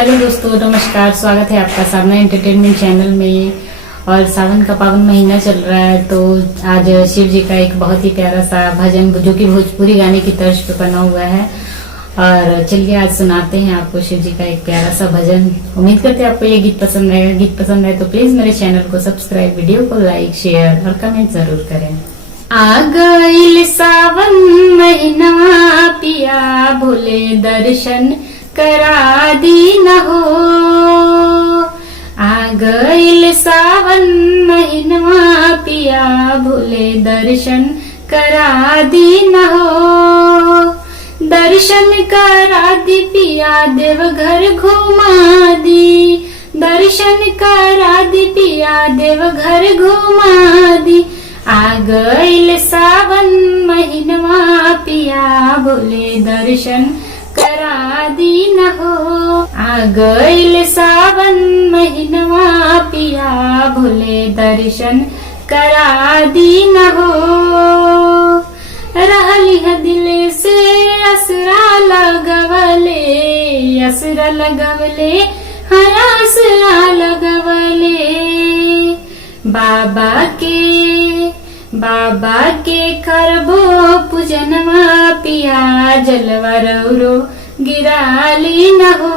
Hello दोस्तों, नमस्कार। स्वागत है आपका सावना एंटरटेनमेंट चैनल में। और सावन का पावन महीना चल रहा है, तो आज शिव जी का एक बहुत ही प्यारा सा भजन जो कि भोजपुरी गाने की तर्ज पे बना हुआ है। और चलिए आज सुनाते हैं आपको शिव जी का एक प्यारा सा भजन। उम्मीद करते हैं आपको ये गीत पसंद आएगा। गीत पसंद आए तो प्लीज मेरे चैनल को सब्सक्राइब, वीडियो को लाइक, शेयर और कमेंट जरूर करें। आ गइल सावन महीना, पिया भोले दर्शन करा दी न हो। आ गइल सावन महीनवा, पिया भोले दर्शन करा दी न हो। दर्शन करा दी पिया, देवघर घुमा दी। दर्शन करा दी पिया, देवघर घुमा दी। आ गइल सावन महीनवा, पिया भोले दर्शन करा दी न हो। आ गइल सावन महीनवा, पिया भोले दर्शन करा दी न हो। रहली है दिल से असरा लगवले, असरा लगवले, हाँ असरा लगवले। बाबा के करबो पूजनवा, पिया जलवा रौरो गिराली न हो।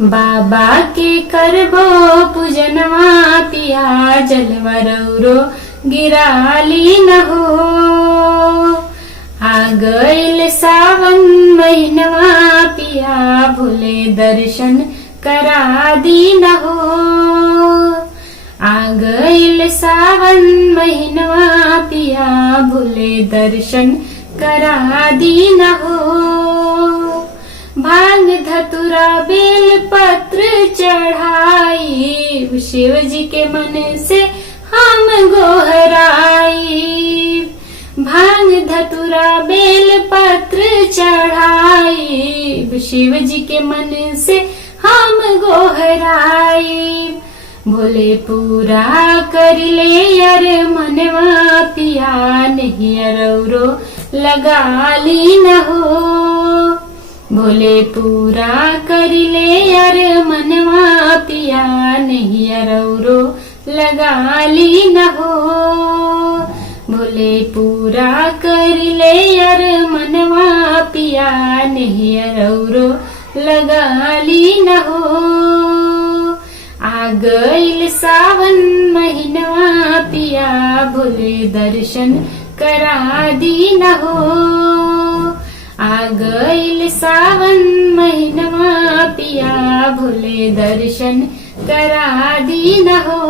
बाबा के करबो पूजनवा, पिया जलवा रौरो गिराली न हो। आ गइल सावन महीनवा, पिया भोले दर्शन करा दी न हो। आ गइल सावन महीनवा, पिया भोले दर्शन करा दी न हो। भांग धतुरा बेल पत्र चढ़ाई, शिव जी के मन से हम गोहराई। भांग धतुरा बेल पत्र चढ़ाई, शिव जी के मन से हम गोहराई। भोले पूरा कर ले यार मनवा, पिया नहीं रौरो लगा ली न हो। भोले पूरा कर ले यार मनवा, पिया नहीं रौरो लगा ली न हो। भोले पूरा कर ले यार मनवा, पिया नहीं रौरो लगा ली न हो। आ गइल सावन महीनवा, पिया भोले दर्शन करा दी न हो। आ गइल सावन महीनवा, पिया भोले दर्शन करा दी न हो।